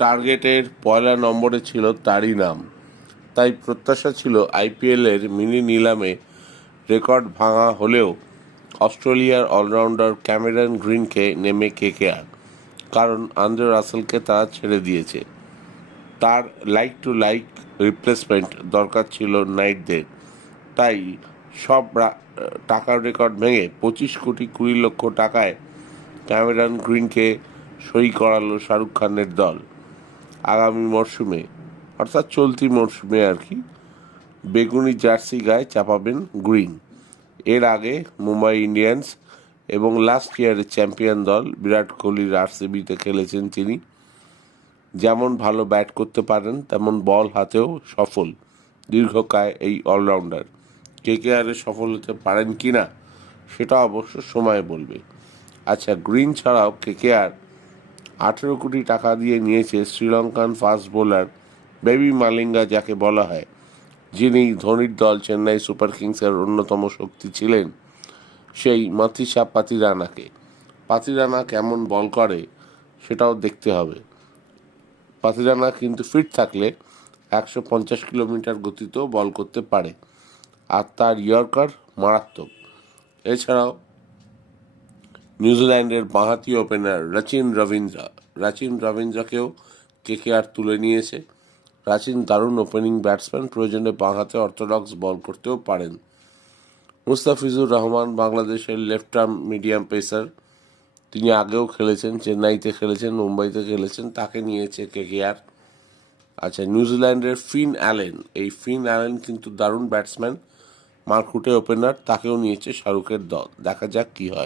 টার্গেটের পয়লা নম্বরে ছিল তারই নাম। তাই প্রত্যাশা ছিল আইপিএলের মিনি নিলামে রেকর্ড ভাঙা হলেও অস্ট্রেলিয়ার অলরাউন্ডার ক্যামেরন গ্রিনকে নেমে কেকেআর কারণ আন্দ্রে রাসেলকে তারা ছেড়ে দিয়েছে। তার লাইক টু লাইক রিপ্লেসমেন্ট দরকার ছিল নাইটদের। তাই সব টাকার রেকর্ড ভেঙে পঁচিশ কোটি কুড়ি লক্ষ টাকায় ক্যামেরন গ্রিনকে সই করালো শাহরুখ খানের দল। আগামী মরশুমে, অর্থাৎ চলতি মরশুমে আর কি, বেগুনি জার্সি গায়ে চাপাবেন গ্রিন। এর আগে মুম্বাই ইন্ডিয়ান্স এবং লাস্ট ইয়ারের চ্যাম্পিয়ন দল বিরাট কোহলির আরসিবিতে খেলেছেন তিনি। যেমন ভালো ব্যাট করতে পারেন, তেমন বল হাতেও সফল, দীর্ঘকায় এই অলরাউন্ডার। কে কে আরে সফল হতে পারেন কি না সেটা অবশ্য সময় বলবে। আচ্ছা গ্রিন ছাড়াও কে কে আর আঠেরো কোটি টাকা দিয়ে নিয়েছে Sri Lankan fast bowler baby Malinga, যাকে বলা হয়, যিনি ধোনির দল চেন্নাই সুপার কিংসের অন্যতম শক্তি ছিলেন, সেই মাথিসা পাতিরানাকে। পাতিরানা কেমন বল করে সেটাও দেখতে হবে। পাতিরানা কিন্তু ফিট থাকলে একশো পঞ্চাশ কিলোমিটার গতিতেও বল করতে পারে, আর তার ইয়র্কার মারাত্মক। এছাড়াও নিউজিল্যান্ডের বাঁহাতি ওপেনার রাচিন রবীন্দ্রা। রাচিন রবীন্দ্রকেও কেকেআর তুলে নিয়েছে। রাচিন দারুণ ওপেনিং ব্যাটসম্যান, প্রয়োজনে বাঁহাতে অর্থোডক্স বল করতেও পারেন। মুস্তাফিজুর রহমান, বাংলাদেশের লেফট আর্ম মিডিয়াম পেসার। তিনি আগেও খেলেছেন, চেন্নাইতে খেলেছেন, মুম্বাইতে খেলেছেন, তাকে নিয়েছে কেকেআর। আচ্ছা নিউজিল্যান্ডের ফিন অ্যালেন। এই ফিন অ্যালেন কিন্তু দারুণ ব্যাটসম্যান, মারকুটে ওপেনার, তাকেও নিয়েছে শাহরুখের দল। দেখা যাক কি হয়।